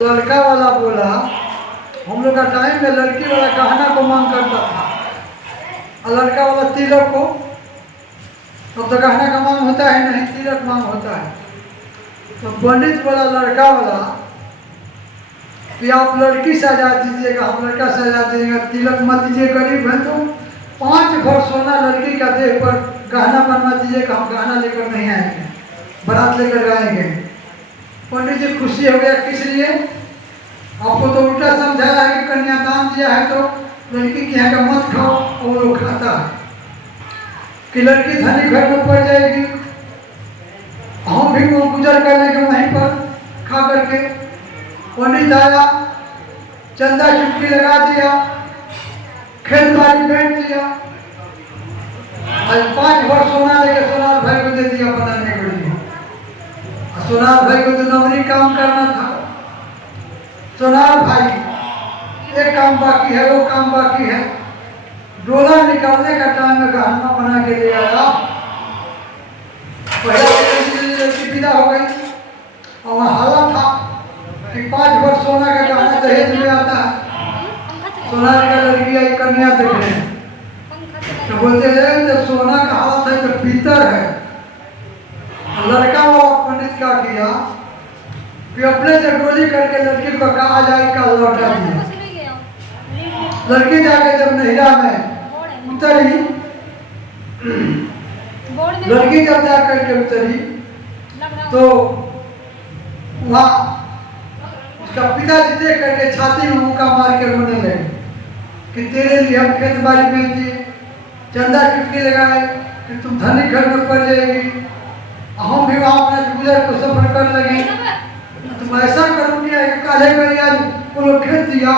लड़का वाला बोला हम लोग का टाइम में लड़की वाला गहना को मांग करता था और लड़का वाला तिलक को। अब तो गहना का मांग होता है नहीं, तिलक मांग होता है। तो पंडित बोला लड़का वाला कि आप लड़की सजा दीजिएगा, हम लड़का सजा देंगे, तिलक मत दीजिए, गरीब है तो 5 भर सोना लड़की का देह पर गहना बनवा दीजिएगा, हम गहना लेकर नहीं आएंगे, बारात लेकर आएंगे। पंडित जी खुशी हो गया, किस लिए? आपको तो उल्टा समझाया है कि कन्यादान दिया है तो लड़की के यहाँ का मत खाओ, और वो लोग खाता है कि लड़की धनी घर में पड़ जाएगी, हम भी वो गुजर कर लेंगे वहीं पर खा करके। पंडित आया, चंदा चुटकी लगा दिया, खेत बाड़ी बैठ दिया, आज 5 भर सोना लेके सोनार भाई को दे दिया बनाने के लिए। सोनार भाई को तो नौकरी काम करना था। सोनार भाई एक काम बाकी है, वो काम बाकी है। डोला निकालने का टाइम में गहना बना के ले आया। पहले लड़की विदा हो गई और वहाँ हालत था कि 5 भर सोना का गहना दहेज में आता है। सोनार का लड़की आई, कन्या देख रहे हैं तो बोलते हैं जब सोना का हालत है तो पीतर है। लड़का वाला पंडित क्या किया कि अपने से डोली करके लड़की को कहा जाए का लौटा दिया। लड़की जाके जब नहिरा में उतरी, लड़की जब जा करके उतरी तो वहाँ उसका पिताजी देख करके छाती में मुक्का मार के रोने लगे कि तेरे लिए हम खेत बाड़ी में दिए, चंदा चुटकी लगाए कि तुम धनी घर में पड़ जाएगी, हम भी वहाँ अपना गुजर को सफर कर लगे। तुम ऐसा करो कि काले में आज वो लोग खेत दिया।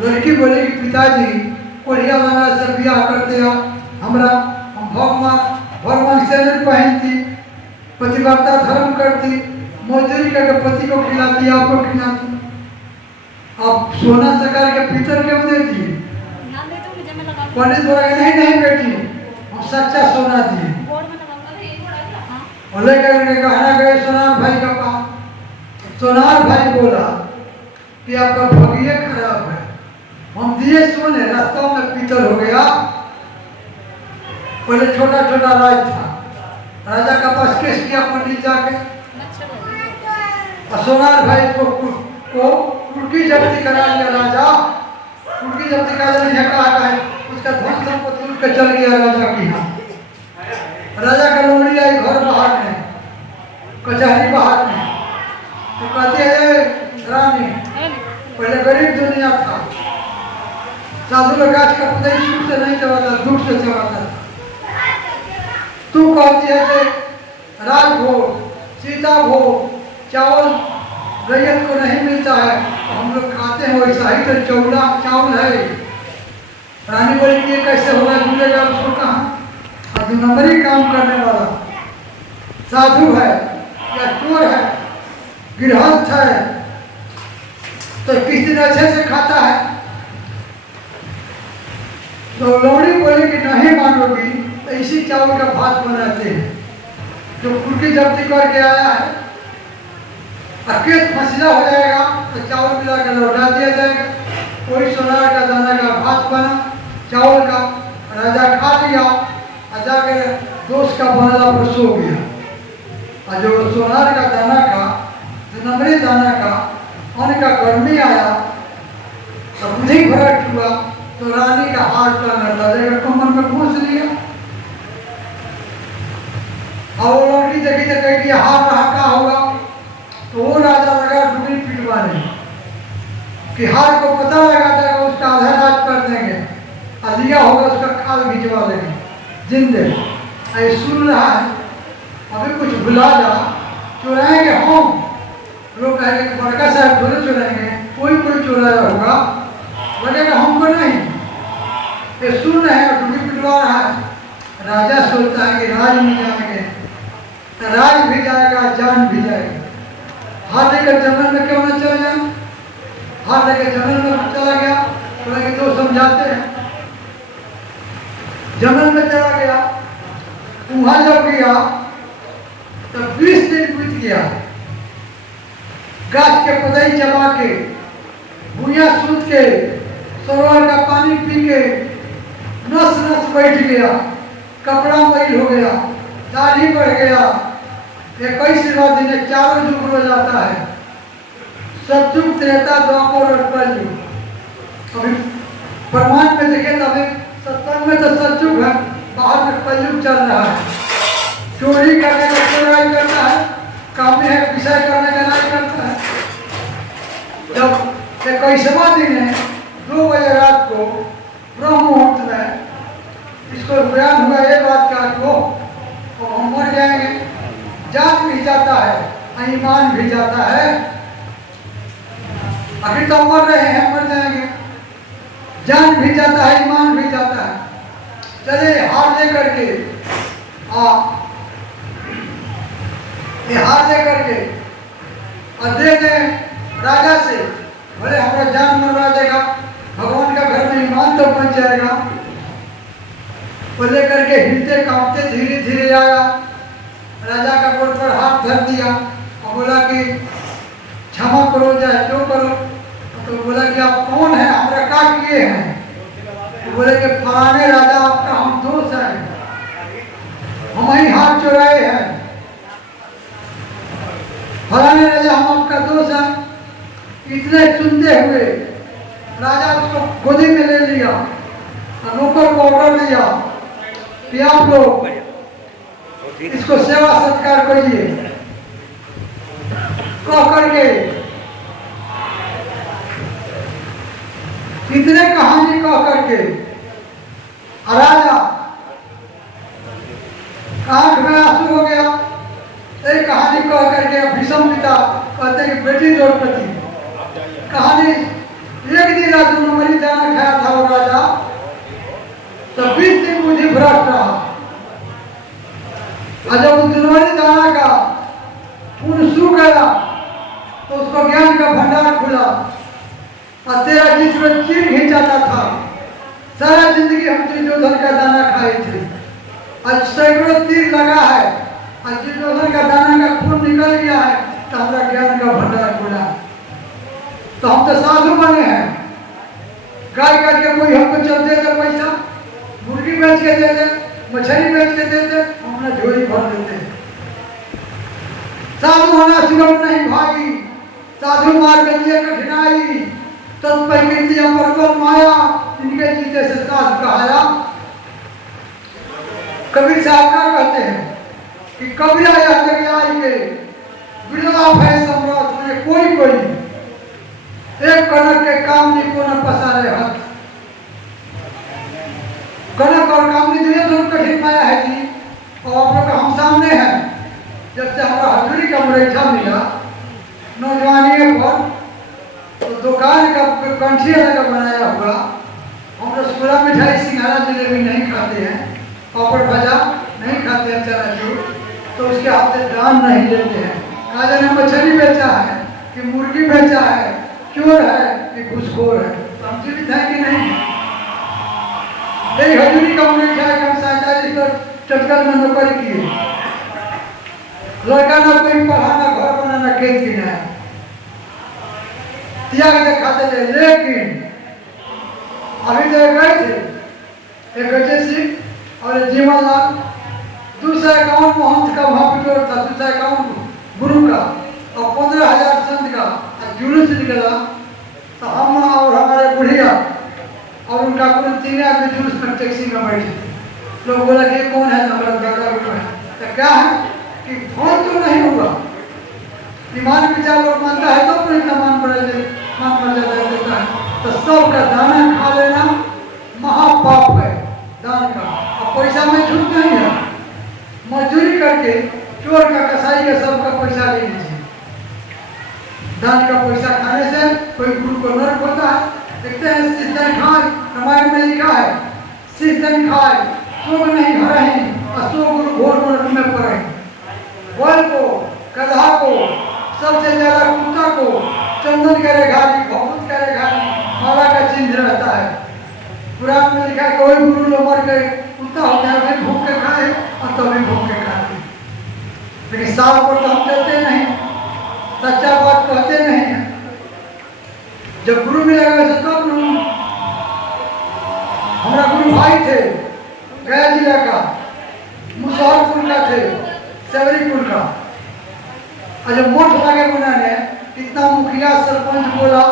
लड़की बोली कि पिताजी कोढ़िया वाला से ब्याह करते हो, हमरा हम भगवान से नहीं पहनती, पतिव्रता धर्म करती, मजदूरी करके पति को खिलाती, आपको खिलाती, आप सोना सकार के पीतर क्यों दे दिए? पंडित बोला नहीं बेटी, हम सच्चा सोना दिए। और लेकर के गहना गए सोनार भाई का पास। सोनार भाई बोला कि आपका भाग्य खराब है, हम दिए सोने, रास्ता में पीतल हो गया। पहले छोटा छोटा राज था, राजा का पास केस किया पंडित जाके, और सोनार भाई को कुर्की जब्ती करा दिया। राजा कुर्की जब्ती का कहा है, उसका धन संपत्ति उठ के चल गया राजा की यहाँ। राजा का लोमड़ी आई घर बाहर में, कचहरी बाहर में, तो कहती है रानी पहले गरीब दुनिया था, साधु लोग गाछ का पुतई सुख से नहीं चबाता, दुख से चबाता था। तू कहती है कि राज भोग, सीता भोग, चावल रैयत को नहीं मिलता है, तो हम लोग खाते हैं वैसा ही तो चौड़ा चावल है। रानी बोली कि ये कैसे होगा, मिलेगा उसको कहाँ? जो नंबरी काम करने वाला साधु है या चोर है, गृहस्थ है, तो किस दिन अच्छे से खाता है। तो लौड़ी बोली कि नहीं मानोगी तो इसी चावल का भात बनाते हैं। जो कुर्की जब्ती करके आया है, अकेत मसला हो जाएगा तो चावल मिला कर लौटा दिया जाएगा। कोई सोनार का दाना का भात बना चावल का, राजा खा लिया, जाके दोस्त का बनला पर सो गया। और जो सोनार का दाना का, जो नमरी दाना का अन्न का गर्मी आया, तो बुद्धि भ्रष्ट हुआ, तो रानी का हाथ टंगा देगा कमर में घुस लिया। और वो लड़की देखी तो कही कि हाथ रहा होगा, तो वो राजा लगा डुगरी पिटवाने कि हार को पता लगा देगा, उसका आधा राज कर देंगे, और लिया होगा उसका खाल भिजवा लेंगे जिंदे। ऐसे सुन रहा है, अभी कुछ भुला जा, चुराएंगे हम लोग, कहेंगे बड़का साहब थोड़े चुराएंगे, कोई चुराया होगा, लगेगा हमको नहीं। ये सुन रहे हैं, डुबी पिटवा रहा है। राजा सोचता है कि राज में जाएंगे तो राज भी जाएगा, जान भी जाएगा। हाथ लेकर जंगल में क्यों न चले जाए? हाथ लेकर जंगल में चला गया, बोले कि तो समझाते हैं। जंगल में चला गया, वहां जब गया तो 20 दिन बीत गया, गाछ के पतई चबा के, भूया सूत के, सरोवर का पानी पी के नस नस बैठ गया, कपड़ा मैल हो गया, दाढ़ी बढ़ गया। 21वां दिन चारों युग हो जाता है, सतयुग, त्रेता, द्वापर और कलयुग। अभी प्रमाण में देखें तो अभी सत्संग में तो सतयुग है, बाहर में कलयुग चल रहा है। चोरी करने का चोराई करता है, काम में है विषय करने का नहीं करता है। जब 21वां दिन है, 2 बजे रात को ब्रह्म मुहूर्त में इसको बयान हुआ ये बात का को हम मर जाएंगे। जान भी जाता है, ईमान भी जाता है। अभी तो मर रहे हैं, मर जाएंगे। जान भी जाता है, ईमान भी जाता है। चले हार लेकर के ये हार लेकर के और दे दे राजा से, भले हमारा जान मरवा देगा, भगवान का घर में ईमान तो बन जाएगा। वो लेकर के हिलते कांपते धीरे धीरे आया, राजा का गोड़ पर हाथ धर दिया और बोला कि क्षमा करो, चाहे जो करो। तो बोला कि आप कौन है, हमारा क्या किए हैं? तो बोले कि फलाने राजा आपका हम दोस्त हैं, हम ही हाथ चुराए हैं। फलाने राजा हम आपका दोस्त हैं। इतने सुनते हुए राजा उसको गोदी में ले लिया, नौकर को ऑर्डर दिया कि आप लोग इसको सेवा सत्कार करिए। कह करके इतने कहानी कह करके राजा आंख में आंसू हो गया। एक कहानी कह करके भीष्म पिता कहते हैं कि बेटी द्रौपदी कहानी, एक दिन दोनों मरी जाना खाया था वो राजा, तो 20 दिन बुद्धि भ्रष्ट रहा। और जब दुनोरी दाना का खून सूख गया तो उसको ज्ञान का भंडार खुला और तेरा जिसमें चीर खींचाता था। सारा जिंदगी हम दुर्योधन का दाना खाए थे, आज सैकड़ों तीर लगा है और दुर्योधन का दाना का खून निकल गया है, तो हमारा ज्ञान का भंडार खुला। तो हम तो साधु बने हैं। गाय करके कोई हमको चल दे दे पैसा, मुर्गी बेच के दे दे, मछली बेच के दे दे, हम अपना झोली भर देते हैं। साधु होना सुगम नहीं भाई, साधु मार्ग दिए कठिनाई, तत्पैकृति अमरबल माया, इनके जीते से साधु कहाया। कबीर साहब क्या कहते हैं कि कबीरा यह जग आई के विलाप है सम्राट में कोई कोई, एक कनक के कामनी को न पसारे हाथ। कनक और कामनी दोनों कठिन माया है जी, और आप लोग हम सामने हैं। जब से हमारा हजूरी का मुरैठा मिला नौजवानी पर, तो दुकान का कंठी लगा बनाया हुआ। हम रसगुल्ला मिठाई सिंघाड़ा जलेबी नहीं खाते हैं, पापड़ भजा नहीं खाते हैं, चनाचूर, तो उसके हाथ से दान नहीं लेते हैं। कहा जाने मछली बेचा है कि मुर्गी बेचा है, चोर है कि घूसखोर है, तो हम जीवित है कि नहीं? यही हजूरी का मुरैठा है कि हम 47 चटकल में नौकरी किए, लड़का ना कोई पढ़ाना, घर बनाना, खेत गिना है, त्याग के खाते थे। लेकिन अभी तो गए थे एक अजय सिंह और जीवन लाल, 251 महंत का महापिटोर था, 251 गुरु का और 15,000 संत का जुलूस निकला। तो हम और हमारे बुढ़िया और उनका कुल 3 आदमी जुलूस में टैक्सी में बैठे थे। लोग बोला कि कौन है? हमारा दादा बेटा है। तो क्या है कि फोन तो नहीं हुआ, ईमान विचार लोग मानता है तो इतना मान मर्यादा देता है। तो सबका दाना खा लेना महापाप है दान का, और पैसा में छूट नहीं है। मजदूरी करके चोर का, कसाई का, सबका पैसा ले लीजिए। दान का पैसा खाने से कोई गुरु को नरक होता है। देखते हैं शीर्षन खाए, रामायण में लिखा है शीर्षन खाए शोक नहीं हरहि, अशोक गुरु घोर नरक में पड़े। बल को, गधा को, सबसे ज्यादा कुत्ता को चंदन करे घाटी, भभूत करे घाटी, माला का चिन्ह रहता है। पुराण में लिखा है कोई गुरु लोग मर गए, कुत्ता होता है, अभी भूख के खाए और तभी भूख के खाते। लेकिन साल पर तो हम देते नहीं, सच्चा बात कहते नहीं है। जब गुरु मिलेगा वैसे तब गुरु। हमारा गुरु भाई थे गया जिला का, मुसहरपुर का थे, सेवरीपुर का। और जब मोट लगे उन्होंने, कितना मुखिया सरपंच बोला,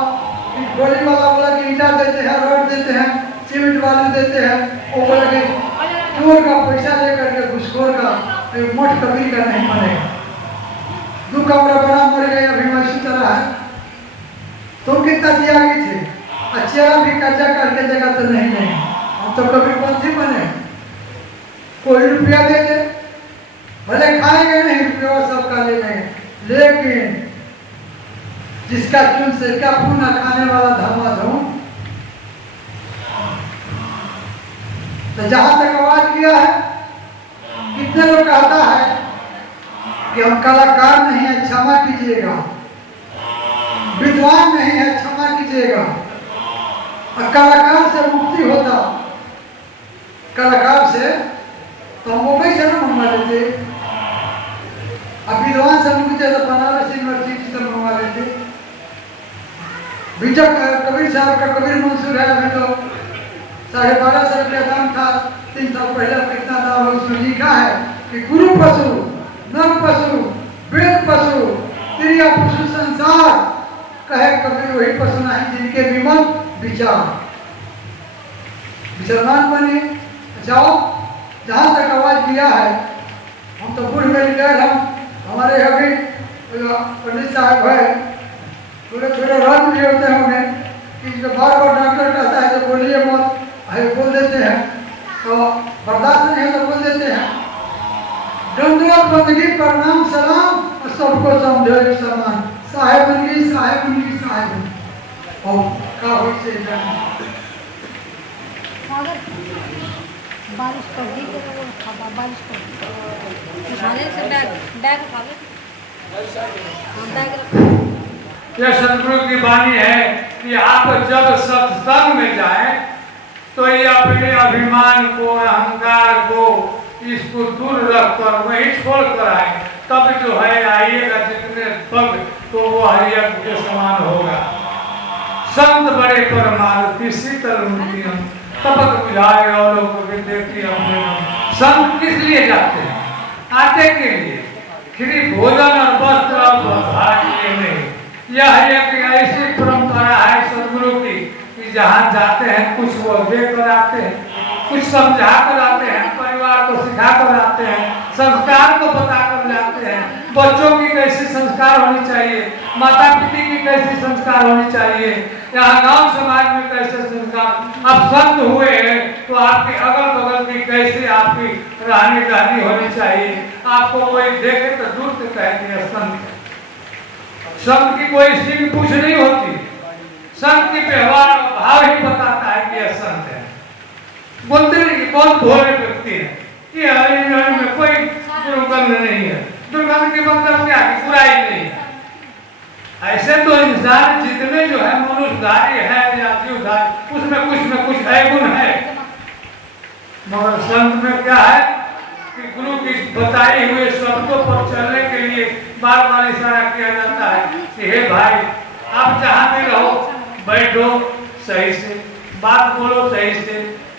गोली वाला बोला कि ईटा देते हैं, रोड देते हैं, सीमेंट वाले देते हैं, वो बोला कि चोर का पैसा लेकर के घुसखोर का मोट कबीर का नहीं बनेगा। 2 कमरा बड़ा मर गए, अभी वैसी तरह है। तुम कितना त्यागी थे, अच्छा भी कर्जा करके जगह तो नहीं है। हम तो कभी पंथी बने, कोई रुपया दे दे, भले खाएंगे नहीं, रुपया सबका ले लेंगे, लेकिन जिसका चुन से क्या पूना खाने वाला धमाधम। तो जहां तक आवाज किया है, कितने लोग कहता है कि हम कलाकार नहीं है, क्षमा कीजिएगा, विद्वान नहीं है, क्षमा कीजिएगा। और कलाकार से मुक्ति होता, कलाकार से तो हम वो कैसे ना मंगवा लेते। अब विद्वान से मुक्ति तो बनारस यूनिवर्सिटी से मंगवा लेते। विजय कबीर साहब का कबीर मंसूर है, अभी तो 1250 रुपया दाम था, 3 साल पहले कितना दाम है उसमें लिखा है कि गुरु पशु, नर पशु, वेद पशु, त्रिया पशु संसार, कहे कबीर वही पशु नहीं जिनके विमल विचार। विचारमान बने। जाओ जहाँ तक आवाज दिया है, हम तो बूढ़ में गए, हमारे अभी पंडित साहब है, थोड़े थोड़े रंग भी होते हैं उन्हें कि बार बार डॉक्टर कहता है तो बोलिए मत, बोल देते हैं, तो बर्दाश्त नहीं है तो बोल देते हैं। दंडवत बंदगी प्रणाम सलाम और सबको समझो एक समान, साहेब बनगी साहेब बनगी साहेब और का हुई से बारिश पड़ गई तो वो खाबा बारिश पड़ गई खाने से बैग खा ले यह सदगुरु की वाणी है कि आप जब सत्संग में जाएं तो ये अपने अभिमान को, अहंकार को, इसको दूर रखकर वही छोड़ कर आए, तब जो है आइएगा जितने पग तो वो हरियर के समान होगा। संत बड़े परमार्थी शीतल मुनियम तपक बुझाए और लोगों देखी अपने। संत किस लिए जाते हैं? आते के लिए, खिरी भोजन और वस्त्र और भाग के लिए नहीं। यह एक ऐसी परंपरा है सदगुरु की कि जहाँ जाते हैं कुछ वो देख कर आते हैं, कुछ समझा कर आते हैं, परिवार को सिखा कर आते हैं, संस्कार को बता कर लाते हैं। बच्चों की कैसी संस्कार होनी चाहिए, माता पिता की कैसी संस्कार होनी चाहिए, यहाँ गांव समाज में कैसे संस्कार। अब संत हुए हैं तो आपके अगल बगल की कैसे आपकी रहनी कहनी होनी चाहिए। आपको कोई देखे तो दूर से कहते हैं संत। संत की कोई सीख पूछ नहीं होती, संत की व्यवहार का भाव ही बताता है कि यह संत है। बोलते नहीं कि बहुत भोले व्यक्ति है, ये हरिजन में कोई दुर्गंध नहीं है। दुर्गंध के मतलब क्या है? बुराई नहीं है। ऐसे तो इंसान जितने जो है मनुष्यधारी है या जीवधारी, उसमें कुछ न कुछ है, गुण है। मगर संत में क्या है कि गुरु की बताई हुए शब्दों पर चलने के लिए बार बार इशारा किया जाता है कि हे भाई, आप जहाँ भी रहो बैठो सही से, बात बोलो सही से,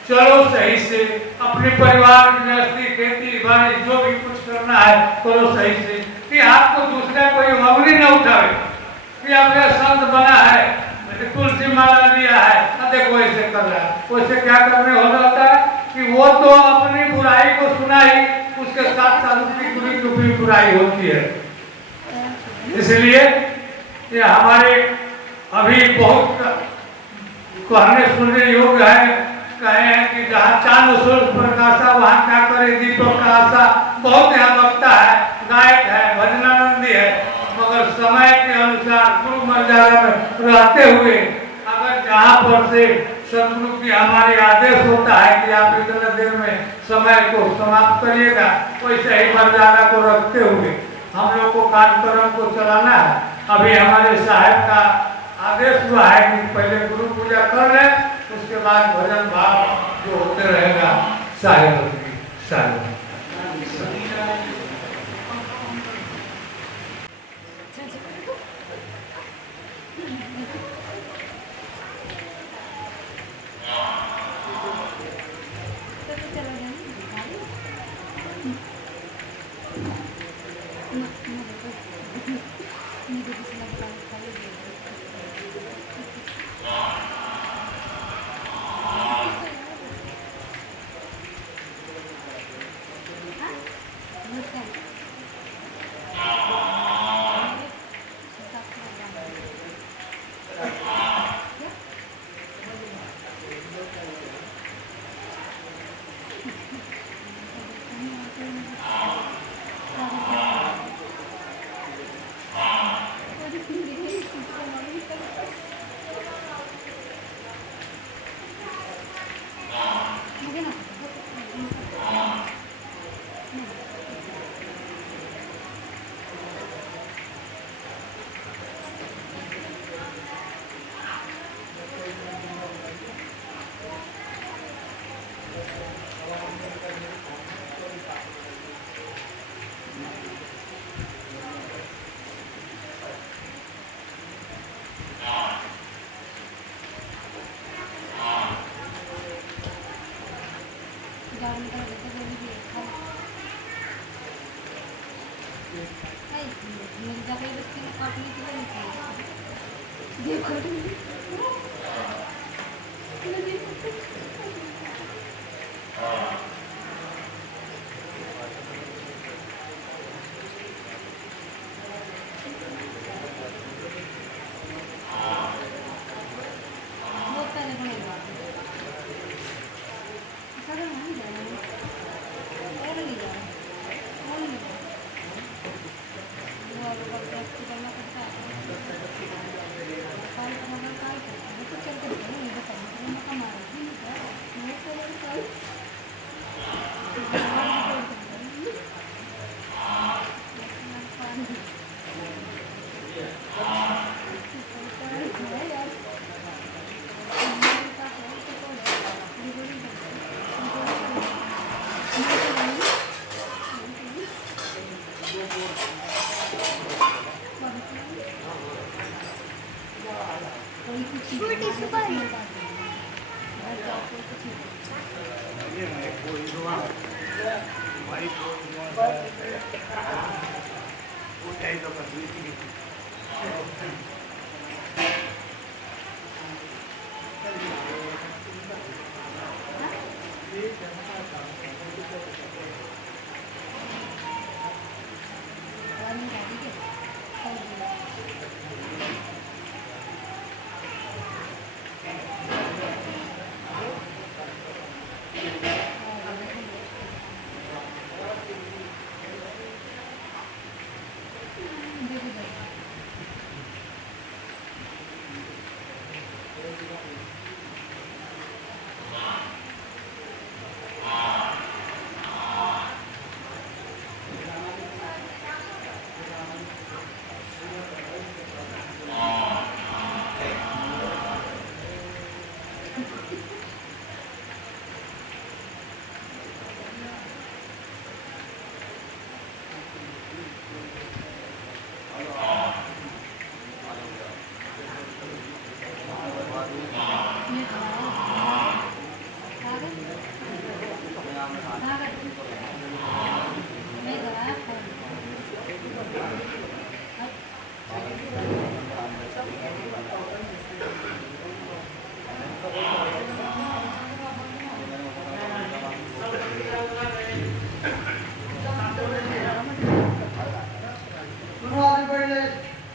चलो सही से, अपने परिवार गृहस्थी खेती बाड़ी जो भी कुछ करना है करो सही से, कि आपको दूसरे कोई उंगली न उठावे कि आपका संत बना है, तुलसी माला लिया है, देखो ऐसे कर रहा है। वैसे क्या करने हो जाता है कि वो तो अपनी बुराई को सुनाई, उसके साथ साथ उसकी गुरु की भी बुराई होती है। इसलिए ये हमारे अभी बहुत कहने सुनने योग्य है। कहे हैं कि जहाँ चांद सूरज प्रकाशा वहाँ क्या करे दीपक का आशा। बहुत यहाँ वक्ता है, गायक है, भजनानंदी है, मगर समय के अनुसार गुरु मर्यादा में रहते हुए अगर जहाँ पर से सदगुरु की हमारे आदेश होता है कि आप इतने देर में समय को समाप्त करिएगा, वैसे ही मर्यादा को रखते हुए हम लोग को कार्यक्रम को चलाना है। अभी हमारे साहब का आदेश हुआ है कि पहले गुरु पूजा कर ले, उसके बाद भजन भाव जो होते रहेगा साहेब की साहेब।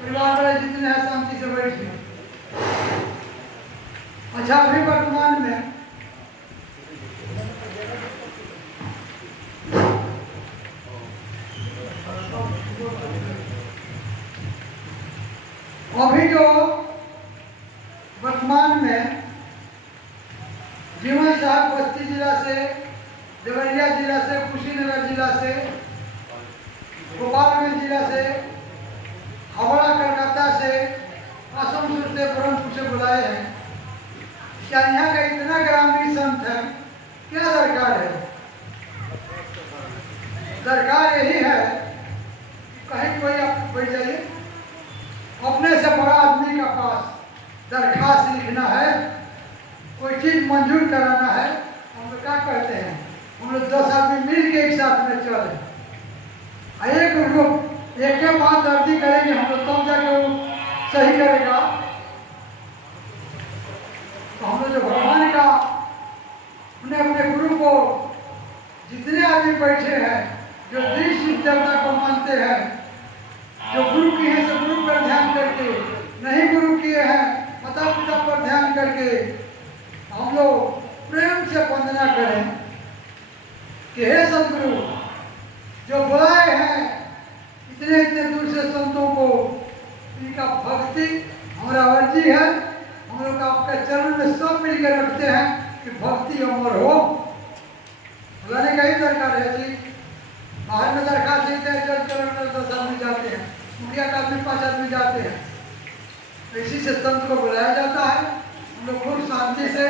परिवार वाले जितने हैं शांति से बैठिए। अच्छा, अभी वर्तमान में जीवन साहब बस्ती जिला से, देवरिया जिला से, कुशीनगर जिला से, गोपालगंज जिला से, हावड़ा कलकत्ता से, आसनसोल से, ब्रह्मपुर से बुलाए हैं। क्या यहाँ का इतना ग्रामीण संत है? क्या दरकार है? दरकार यही है, कहीं कोई आप बैठ जाइए, अपने से बड़ा आदमी का पास दरखास्त लिखना है, कोई चीज मंजूर कराना है, हम लोग क्या कहते हैं, हम लोग 10 आदमी मिल के एक साथ में चले, एक लोग एक के बात अर्जी करेंगे हम लोग, तब जाके वो सही करेगा। तो हम लोग जो भगवान का अपने अपने गुरु को, जितने आदमी बैठे हैं जो शिव देवता को मानते हैं, जो गुरु किए हैं सब गुरु पर ध्यान करके, नहीं गुरु किए हैं माता पिता पर ध्यान करके हम लोग प्रेम से वंदना करें कि हे सदगुरु, जो बुलाए हैं इतने इतने दूर से संतों को, इनका भक्ति हमारा अर्जी है। हम लोग आपके चरण में सब मिलकर रखते हैं कि भक्ति अमर हो। बुलाने का ही दरकार है जी। बाहर में दरखास्त देते हैं, जज चरण में 10 आदमी जाते हैं, मुखिया का आदमी 5 आदमी जाते हैं, इसी से संत को बुलाया जाता है। हम लोग खूब शांति से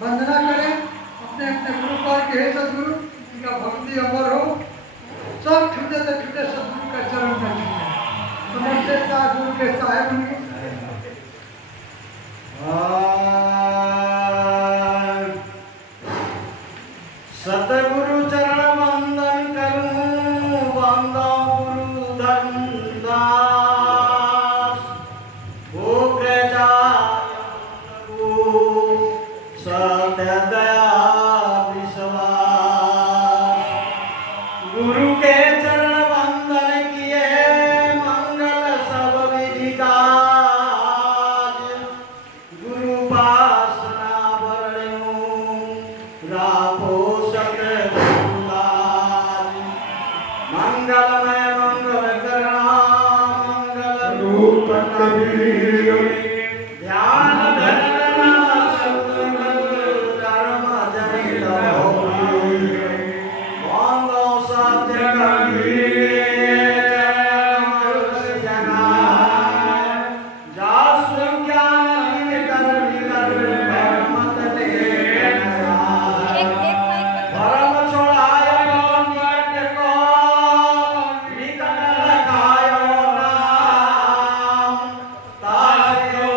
वंदना करें अपने अपने गुरु पर कि हे सदगुरु, इनका भक्ति अमर हो। सब छूटे तो छूटे सदगुरु का चरण में छूटे। समझते साथ गुरु के साहेब होंगे। सतगुरु चरण वंदन करूं, वंदो गुरु धर्मदास, हो प्रजा सत्य दया विश्वास। गुरु के चरण वंदन किए, मंगल सब विधि काज। गुरु पासना बरणूं, रापो मंगलमय मंगल करना, मंगल रूप कबीर। ध्यान धरना सतगुरु कर्म जनित होई, वंदो सत्य कबीर जनाय। जासु ज्ञान कर विकर भरमत लेना, भरम छोड़ाय निकट को, निकट लगायो नाम। तास्यो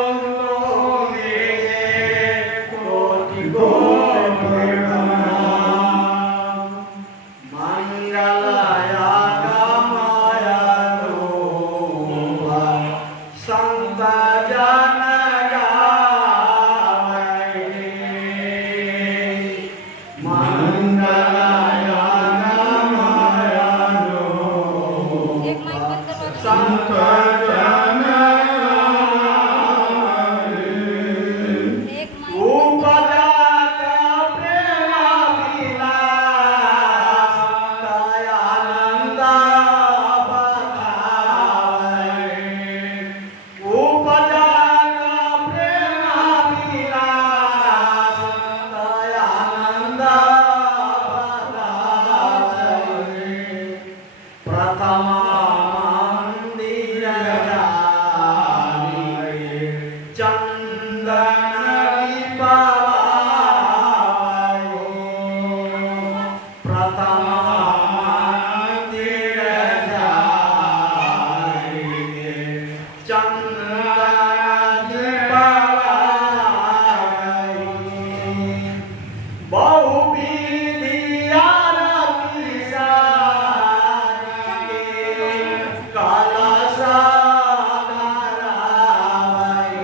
कोटि कोटि प्रणाम। मंगलाया गमाया नोवा, संत जन गावै। मंगलाया गमाया नोवा, संत जन उपजात प्रेम विलास, दयानंद बधावै। उपजात प्रेम विलास, दयानंद बधावै। प्रथम मंदिर जानी, चंदन दीपावै। प्रथम मंदिर जानी, चंदन दीपावै। बहुविधि आरती साजी, कलश धरावै।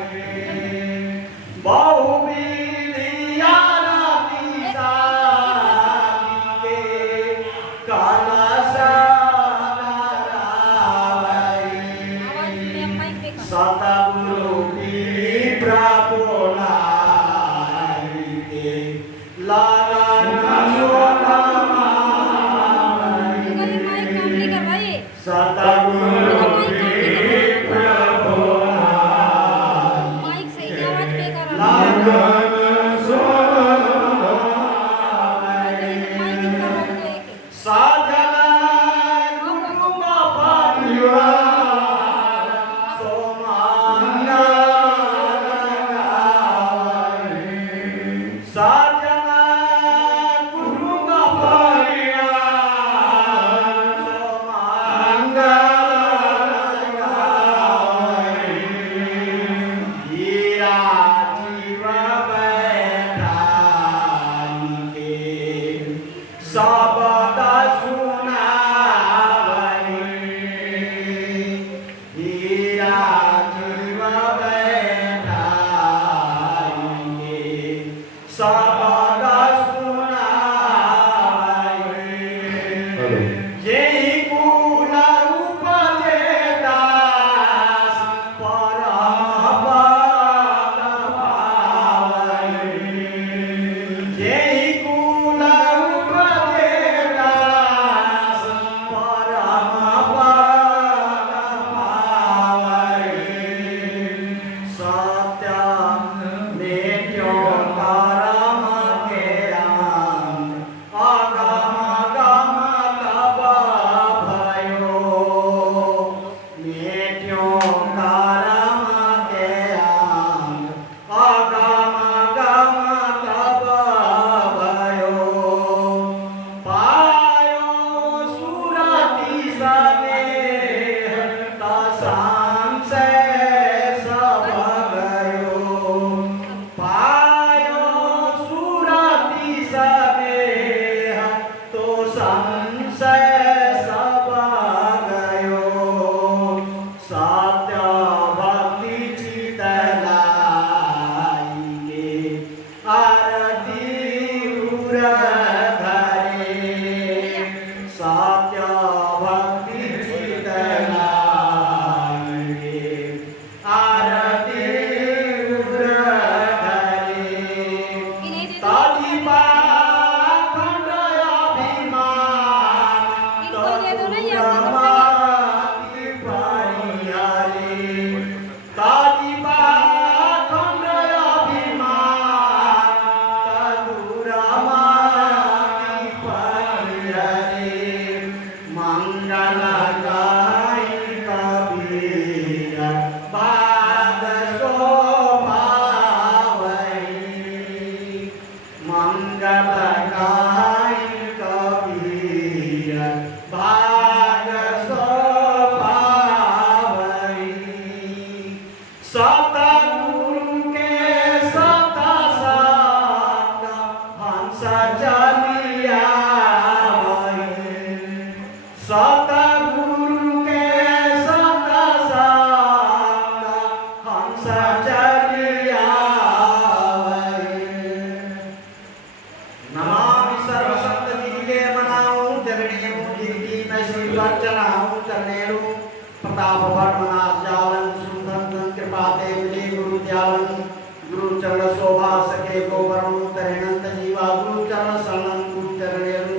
जालन गुरु चरण शोभा सके गोवरण तरणंत जीवा गुरु चरण शरणं गुरु चरणेरु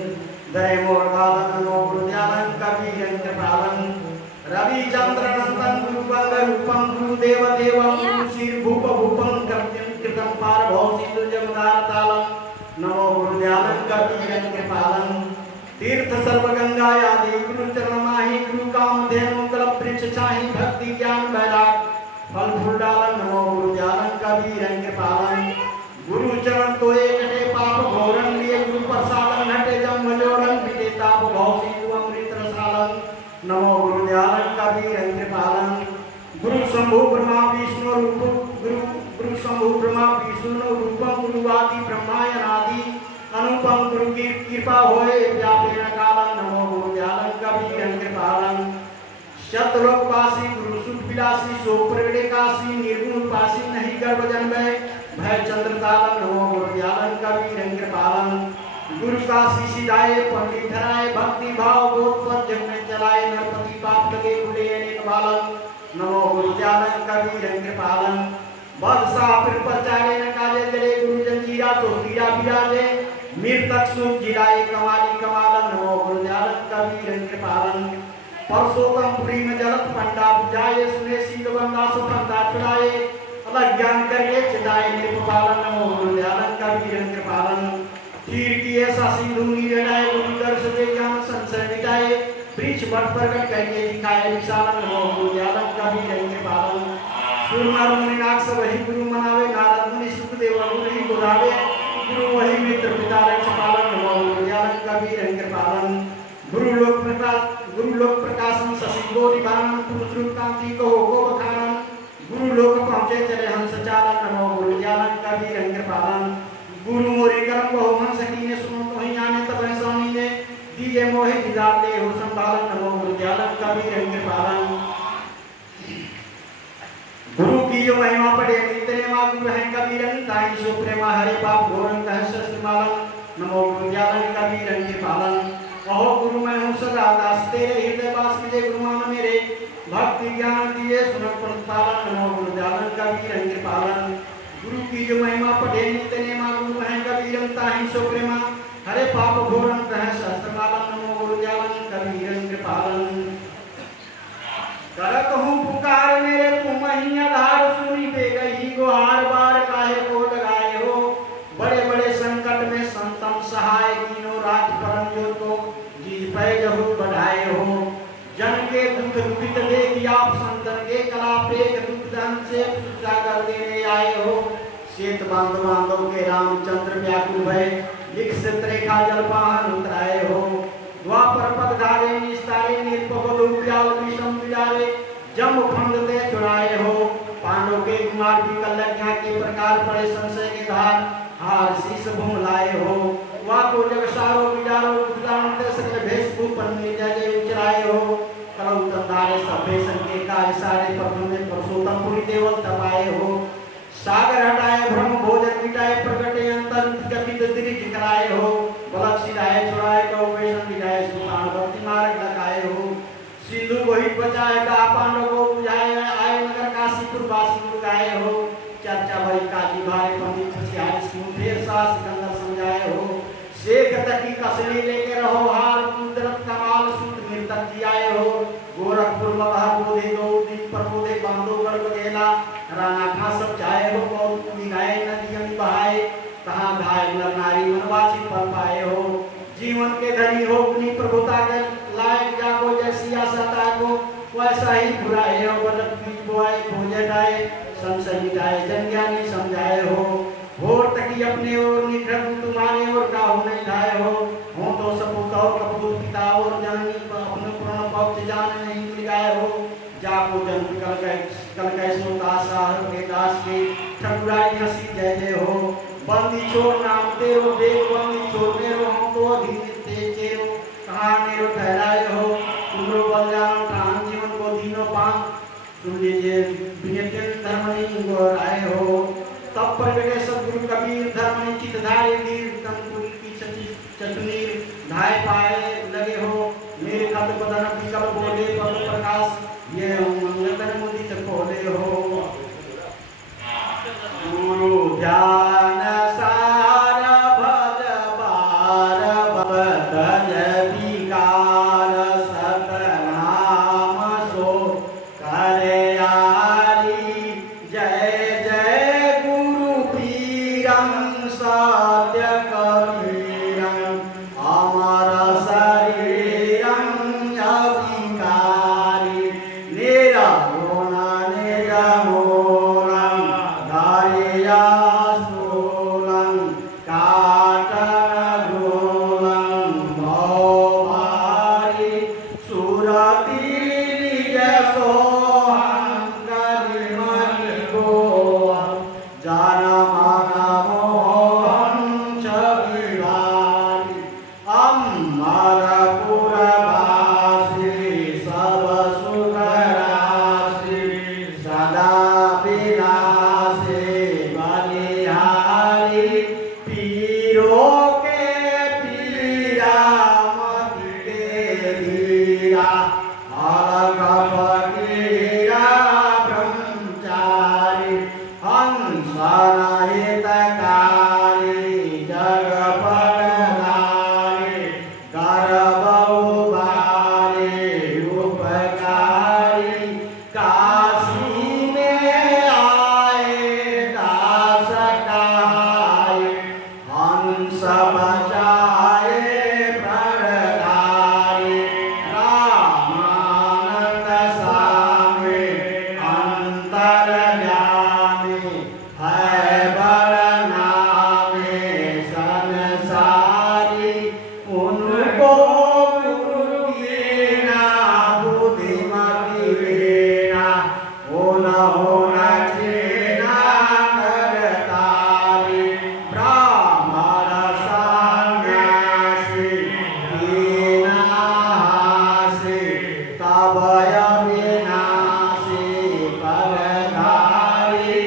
दय मोर बालन नमो गुरु ध्यानं कबीर कृपालन रवि चंद्र नंदन गुरु बंग रूपं गुरु देव देवं गुरु शीर भूप भूपं कृत्यं कृतं पार भव सिंधु जमदार तालं नमो गुरु ध्यानं कबीर कृपालन तीर्थ सर्व गंगा आदि गुरु चरण माही गुरु काम धेनु कल वृक्ष छाही भक्ति ज्ञान वैराग फल फूल डालन नमो गुरु ध्यानं कबीर कृपालन गुरु चरण तो कटे पाप घोरन लिए गुरु प्रसादन हटे जम मजोरन मिटे ताप भव सिंधु अमृत रसालन नमो गुरु ध्यानं कबीर कृपालन गुरु शंभु ब्रह्मा विष्णु रूप गुरु शंभु ब्रह्मा विष्णु रूपम गुरु आदि ब्रह्मायन आदि अनुपम गुरु की कृपा होए व्यापेन कालन नमो गुरु ध्यानं कबीर कृपालन शतलोकवासी गुरु सुख विलासी सो प्रगटे काशी निर्गुण पासी नहीं गर्भ जन्मे भय चंद्र तालन नमो गुरु ध्यानं कबीर कृपालन गुरु काशी सिधाए पंडित धराए भक्ति भाव बोध पर जग में चलाए नरपति पाप लगे बुले अनेक बालन नमो गुरु ध्यानं कबीर कृपालन बादशाह फिर प्रचारे न काले जड़े गुरु जंजीरा तो हीरा विराजे मृतक सुख जिलाए कमाली कमालन नमो गुरु ध्यानं कबीर कृपालन परसोतम पुरी में जलत पंडा बुझाए सुने सिंह बंदा सुपंदा चुराए अलग ज्ञान करके चिदाए निर्पालन नमो गुरु ध्यानं कबीर कृपालन तीर किए सा सिंधु नीरडाए गुरु दर्श दे ज्ञान संशय मिटाए वृक्ष बट प्रकट करके दिखाए विशालन नमो गुरु ध्यानं कबीर कृपालन सूरमा मुनि नाग सब वही गुरु मनावे नारद मुनि सुखदेव गुरु ही बुलावे गुरु वही मित्र पिता रक्ष पालन नमो गुरु ध्यानं कबीर कृपालन गुरु लोक प्रकाशन शशि गौरी बाणन पुरुष रूप कांति कहो गो बखानन गुरु लोक पहुँचे चले हंस चालन नमो गुरु ध्यानं कबीर कृपालन गुरु मोरे करम बहु हंस कीने सुनो तो ही आने तब स्वामी ने दीजे मोहे दीदार ले हो संभालन नमो गुरु ध्यानं कबीर कृपालन गुरु की जो महिमा पढ़े इतने मां गुरु है कबीरन ताई सो प्रेमा हरे पाप घोरन कह सस्मालन नमो गुरु ध्यानं कबीर कृपालन कहो गुरु मैं हूँ सदा दास तेरे हृदय वास कीजिए गुरु मान मेरे भक्ति ज्ञान दिए सुनत प्रतिपालन नमो गुरु ध्यानं कबीर कृपालन गुरु की जो महिमा पढ़े नित्य मां गुरु है कबीरन ताहि सो प्रेमा हरे पाप घोरन कह सहस्त्रमालन नमो गुरु ध्यानं कबीर कृपालन करत हूँ पुकार मेरे तुम ही आधार सुनी पे गई गुहार बार काहे को लगाए हो बड़े बड़े संकट में संतम सहाय कीनो राज परम जो को जी पै जहु बढ़ाए हो जन के दुख दुखित देख आप संतन के कला पेग दुख धन से सागर देने आए हो श्वेत बांधव के रामचंद्र व्याकुल भय लिख से रेखा जलपान उतराए हो द्वापर पद धारे निस्तारे निर्पल व्याल विषम विचारे जम फंद ते छुड़ाए हो पांडव के कुमार भी कल्याण के प्रकार पड़े संशय के धार हार शीस भूम लाए हो वाको जग सारो विचारो उदानते सकल भेष भूपन निर्जय उचराए हो कलौ तंदारे सभे संके का इशारे प्रथम में परसोतम पुरी देवल तपाए हो सागर हटाए ब्रह्म भोजन मिटाए प्रगटे अंतर कपित दृढ़ कराए हो बलक सिराए छुड़ाए कौ वैष्णव मिटाए सुल्तान भक्ति मार्ग लगाए हो सिंधु वही बचाए का पांडव को बुझाए आए नगर काशीपुर वासी गाए हो चर्चा भई काजी भारे पंडित पछियारी सिंह ढेर सा सिकंदर समझाए हो शेख तकी कसली लेके रहो हार कुदरत कमाल सूत मृतक जियाए हो गोरखपुर महा बोधे दो दिन पर बोधे बांधोगढ़ बघेला राणा खा सब चाहे हो बहुत निगाहे नदियां बहाए कहाँ घाय नर नारी मनवासी पल पाए हो जीवन के धनी हो अपनी प्रभुता के लायक जागो जैसी आशा ताको वैसा ही बुराए हो बलक बीज बोआए भोजन आए संशय मिटाए जन ज्ञानी समझाए हो भोर तकी अपने ओर निखर तुम्हारे ओर काहू नहीं लाए हो तो सपूत और कपूत पिता और जननी अपने पूर्ण पक्ष जान नहीं मिलाए हो जाको जन कल कैसो दासा के दास के ठकुराई हंसी जय जय हो बंदी छोड़ नाम तेरो देव बंदी छोड़ मेरो हम तो अधीन ते चेरो कहाँ मेरो ठहराए हो तुमरो बलिदान प्राण जीवन को दीनो पान सुन लीजिए विनियन धर्मनी गोराए हो तब प्रगटे सदगुरु कबीर धर्मनी चित धारे वीर तंकुल की चचुनीर धाय पाए लगे हो मेरे खत बदन विकल बोले पद प्रकाश ये मंगल मुदित खोले हो गुरु ध्यान सार भज बार भगत जबिकार सतनाम सो करे आरी जय जय गुरु पीरम सत्य कबीरम अमर शरीरम अभिकारी निरगुण निजमूलम धारिया स्थूलम काटन धूलम भौभारी सुरति निज सोहं कलिमणि गोहं जनमन मोहं च विहारी अमरपुरवासी सब सुख राशि सदा विनाशी बलिहारी पीरों के पीरा मति के धीरा अलग फकीरा ब्रह्मचारी हंस हितकारी जग पगधारी गर्भ उबारी उपकारी काशी में आए दास कहाए हंस बचाए प्रणधारी रामानंद स्वामी अंतर्यामी है बड़नामी संसारी उनको गुरु कीना बुद्धिमति वीणा होना चीना करतारी ब्राह्मण सन्यासी हीनाहासी तवय विनाशी परधारी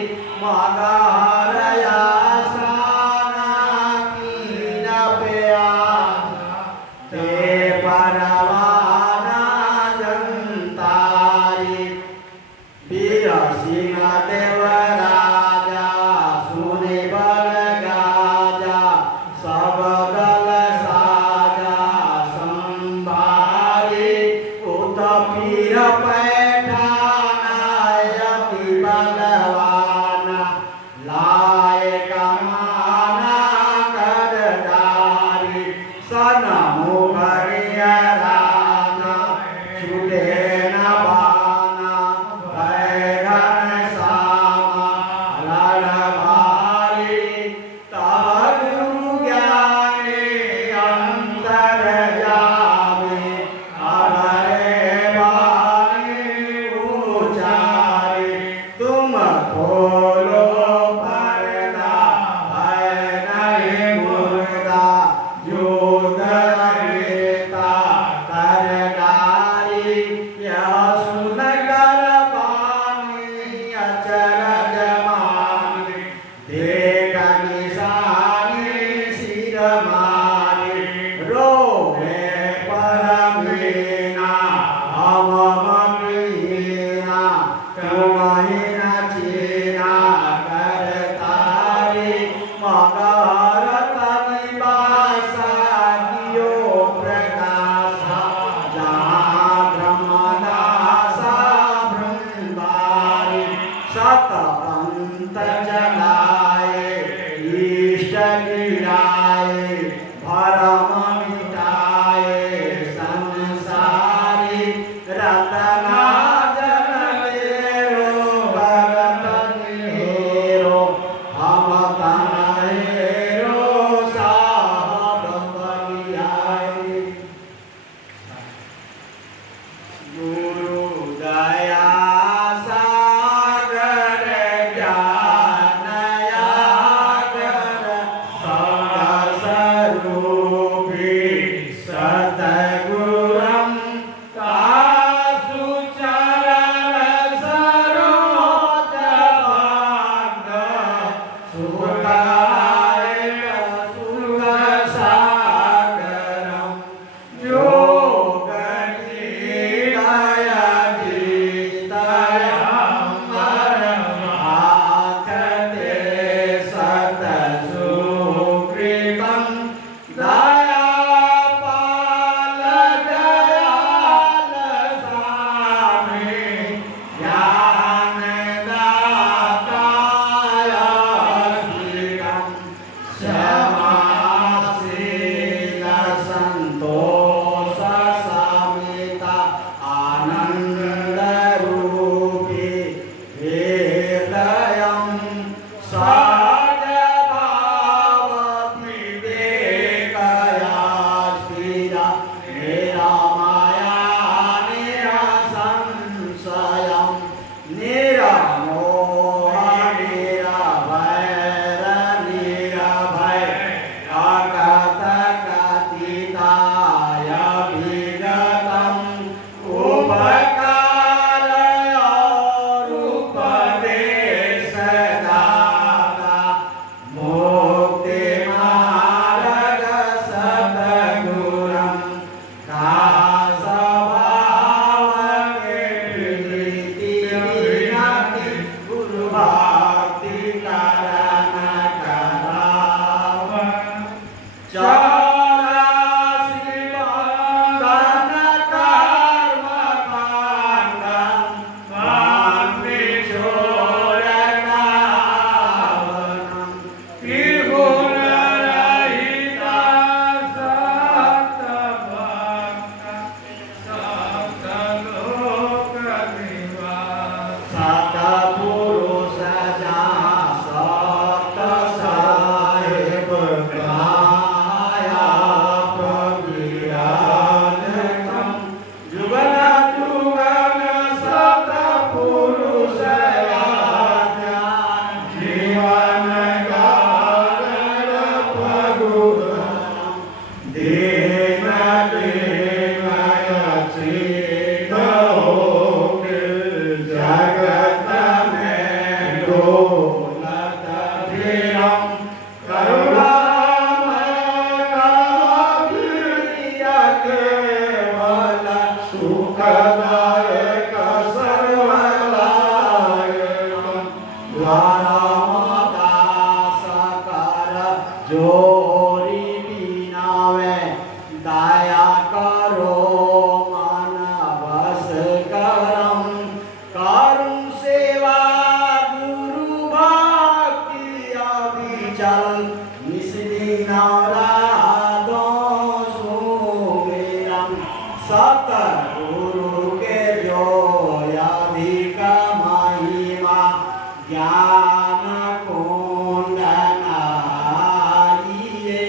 मगहरया स्नाना कीन प्यासा ते परवाना जनतारी वीर सिंह देवराजा सुने बल गाजा सब दल साजा संभारी उत पीर पैठाना यति बलवाना लाए कमाना कर डारी सनमुख राना छूटे न बाना बैगन सामा लड़भारी तब गुरु ज्ञानी अंतर जामे अभरे वाणी उचारी तुम खोलो पर्दा है नहीं मुर्दा जो दरगेता कर डारी यह सुन कर बानी अचरज मानी देख निशानी सिर मारी रोवे परमीना हम ममीना तुम्हें न चीना करतारी मगर तनि बासा कियो प्रकाशा जहाँ ब्रह्मदासा ब्रह्मवारी सतपंथ जलाए इष्ट गिराए भरम मिटाए संसारी रतना जन तेरो भरत हेरो हम तन हेरो साहब बलियाए गुरु दया सागर ज्ञान जोरी बीनावे दया करो मन बस करम करुण सेवा गुरु भक्ति अभिचल निस्दिन राधो सुमेरम सतगुरु के जो अधिक महिमा ज्ञान कुंडनाइए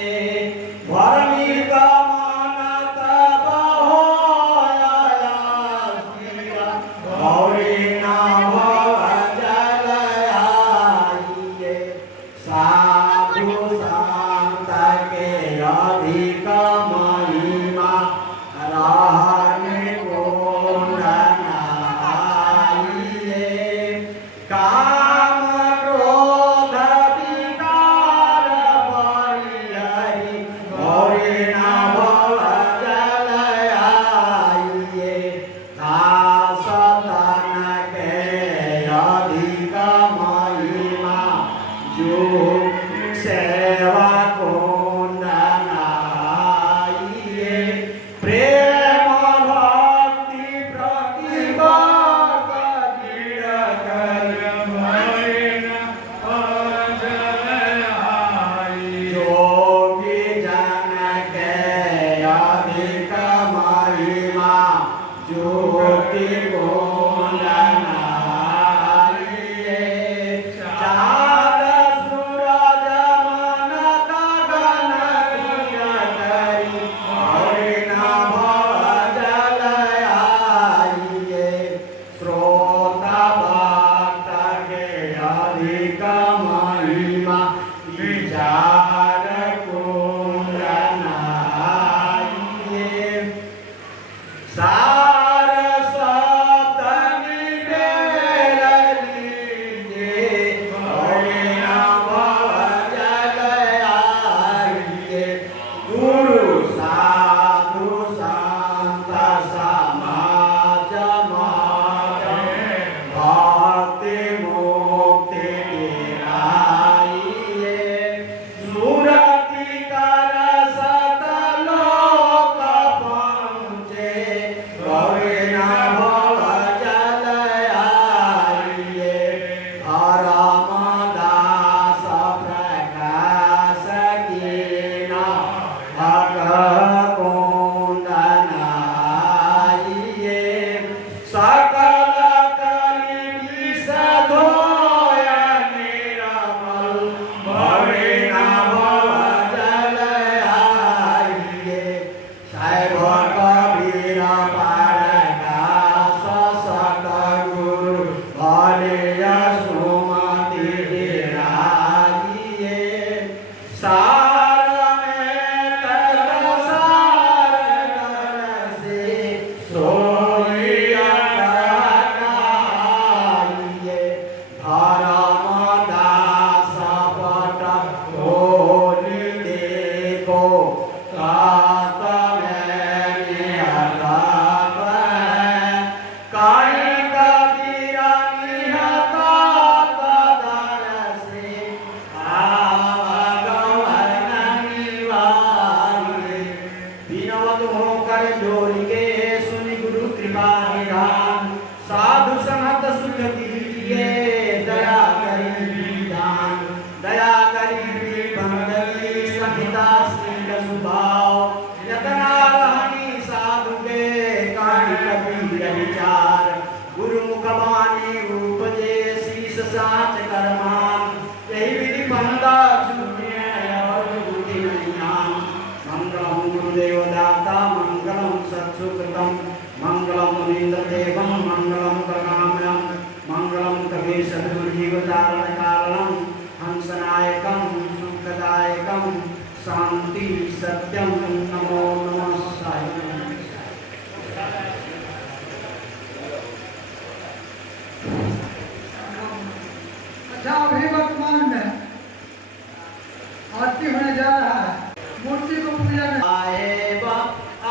भ्रमित मन तब होया स्थिर गौरी नभ जल आइए साधु संत के अधिक महिमा रहने कुंडनाइए काम क्रोध विकार परिहरि गौरी नभ जल आइए दास तन के अधिक महिमा जो सेवा कुंडनाइए प्रेम भक्ति प्रतिभा योगी जन के अधिक महिमा ज्योति कुंडनाइए चाँद सूरज मन गगन करी गौरी नभ जल आइए श्रोता भक्त के अधिक महिमा विचार कुंडनाइए सार शब्द निबेर लीजिए गौरी नभ जल आइए गुरु साधु संत समाज मत भक्ति मुक्ति दिलाइए सुरति कर सतलोक पहुँचे गौरी नभ जल आइए धर्म दास प्रकाश कीना भग कुंडनाइए सकल कलि विष धोय निरमल गौरी नभ जल आइए शैव कबीर प्रकाश सतगुरु भले सुमति दिलाइए सार में तत सार कर से सोइया कहाइए धर्म दास पट होली देखो कात में निहत है काई कबीर निहत तदर से आवगमन निवारिए बिनवत होकर जोरी के सुनि गुरु कृपा निधान साधु संगत सुख दीजिए दया करी विधान दया करी बंदगी सहिता स्नेह सुभाव यतना रहनी साधु के काई कबीर विचार गुरु मुख वाणी उपजे शीस साच करमान यही विधि बंदा चुनिए और बुद्धि नहीं आन मंगलम गुरुदेव दाता मंगलम सत्सुकृतम मंगलम मुनीन्द्र देवम मंगलम प्रणाम्यम मंगलम कवि सद्गुरु जीव तारण कारणम हंसनायकम सुखदायकम शांति सत्यम नमो नमः साईं। अच्छा अभी वर्तमान में आरती होने जा रहा है मूर्ति को पूजा में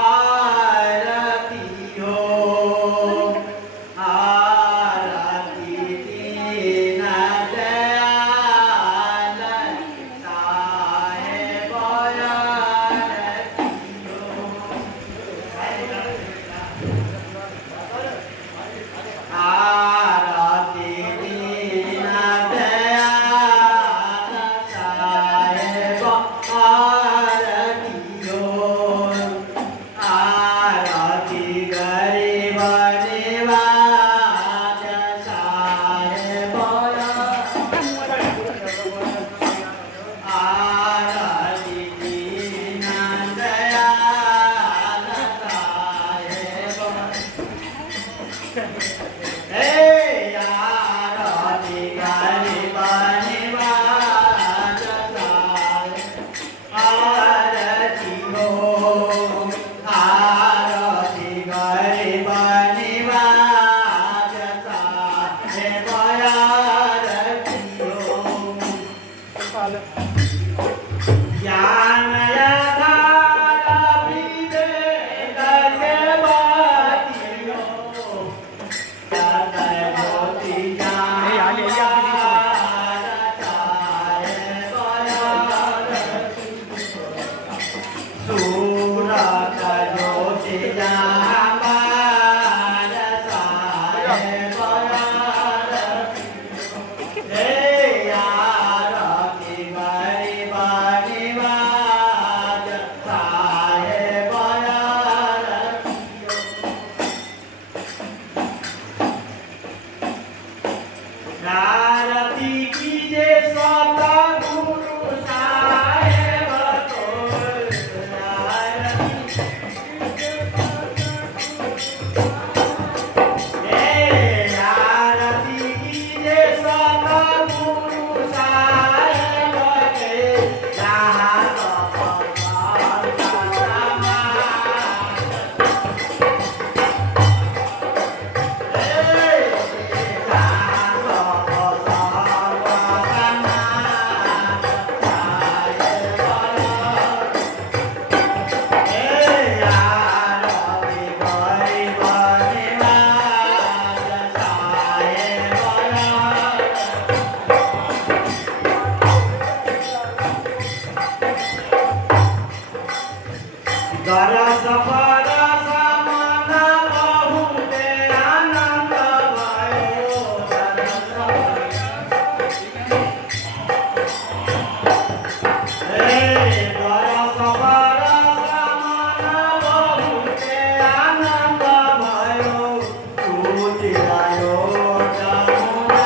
आरती हो आरती दीन दयाल साहेब ज्ञान यथारा विवेक के बातियो ततय मोती ज्ञान चाहे बयान सूरत ज्योति जामान चाहे बयान हे यार की गरीब निवाज चाहे बयान आरती कीजे सता गुरु साहेब को आरती कीजे सता गुरु साहेब के जहाँ गरस परस मन बहुते आनंद भयो गरस परस मन बहुते आनंद भयो टूटि गयो जमुना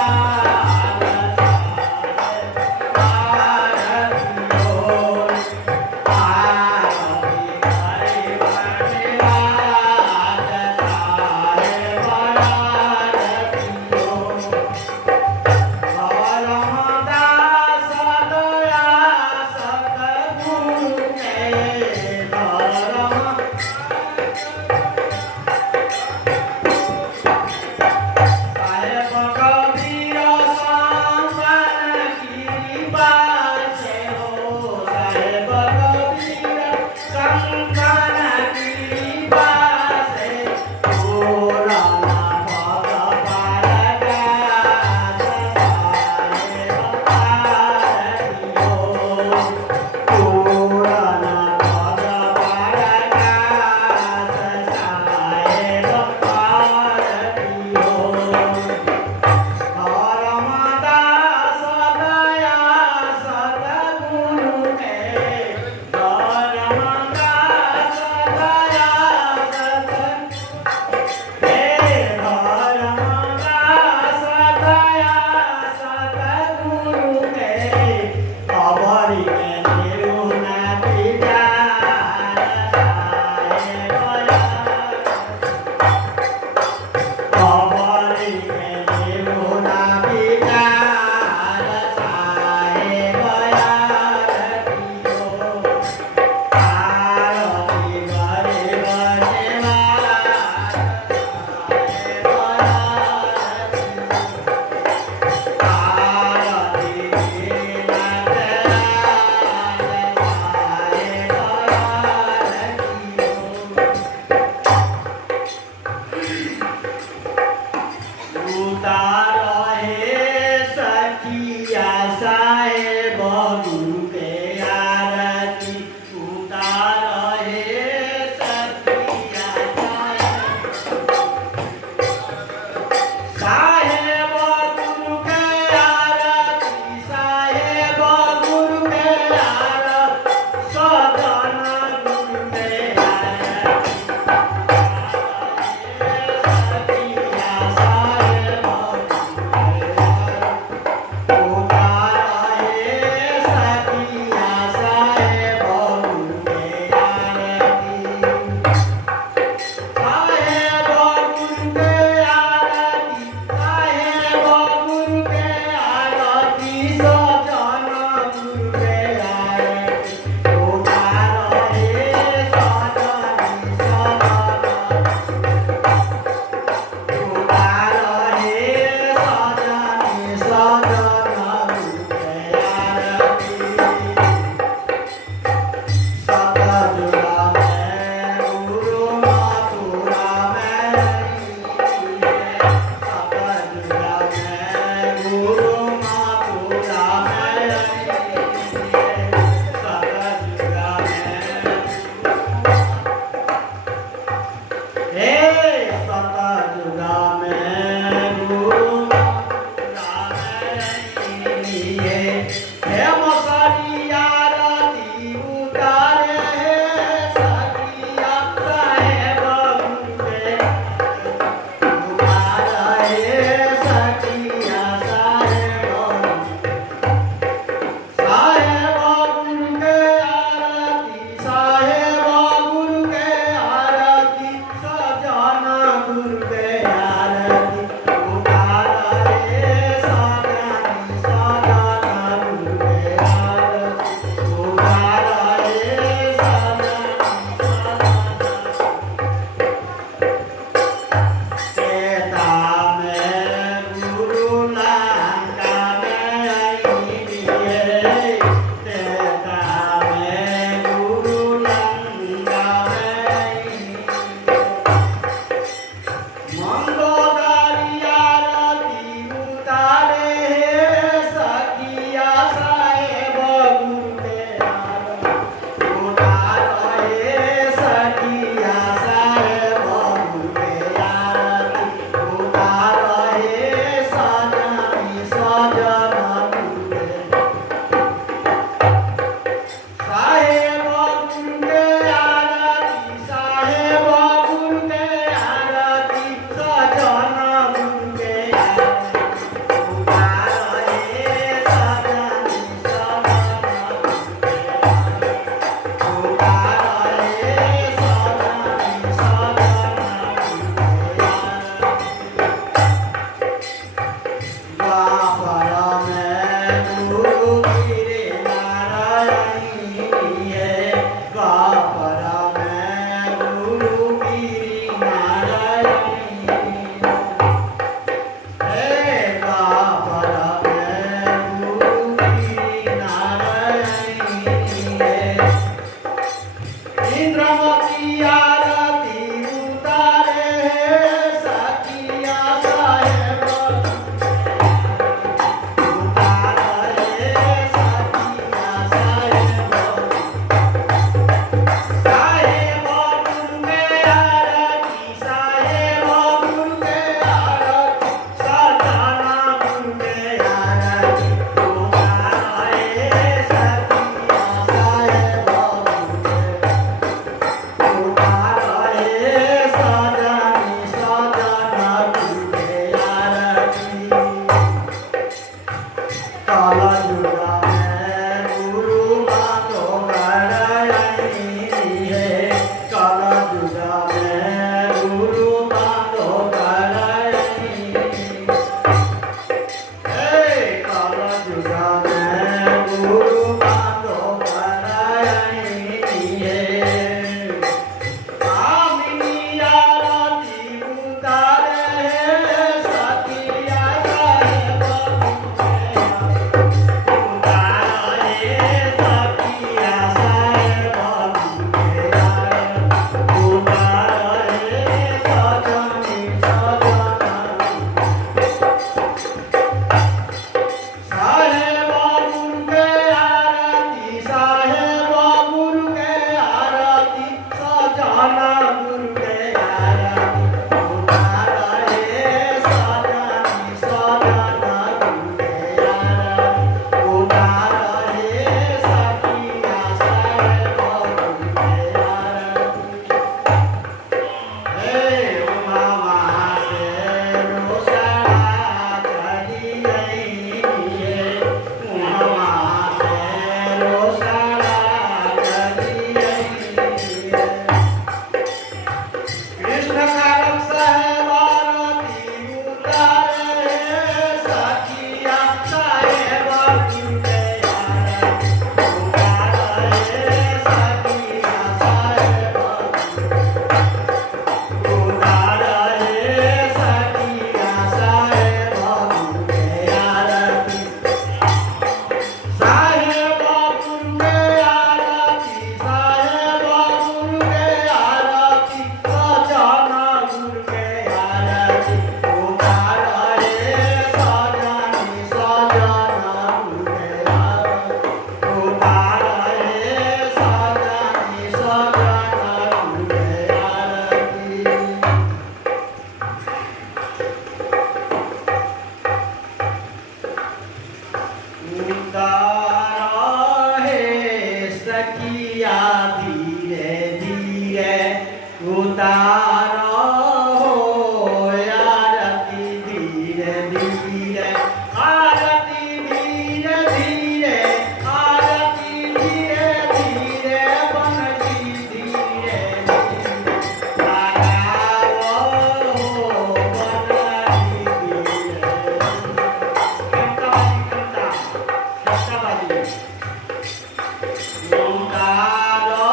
उतारो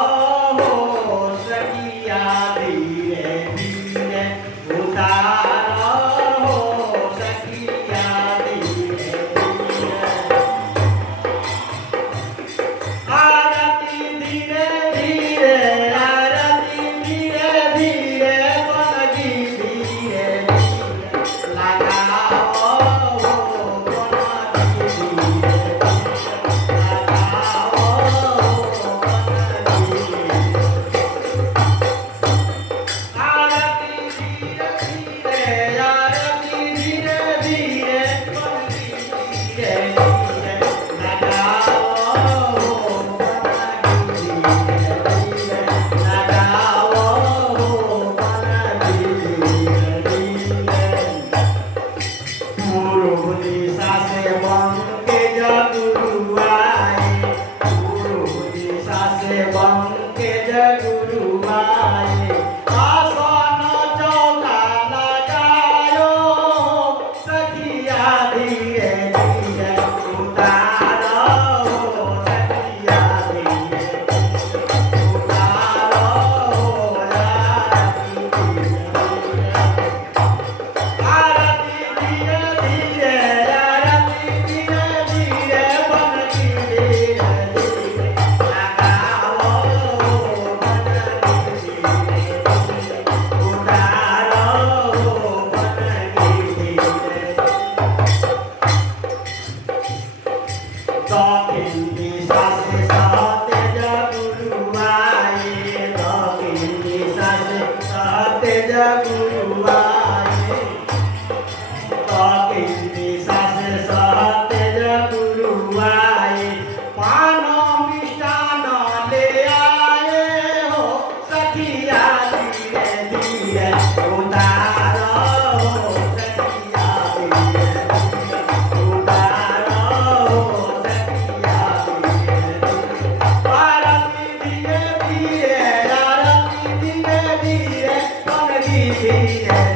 हो सखिया धीरे धीरे उतारो हो सखिया धीरे धीरे आरती धीरे धीरे आरती धीरे धीरे बनगी धीरे धीरे लगाओ बनगी धीरे धीरे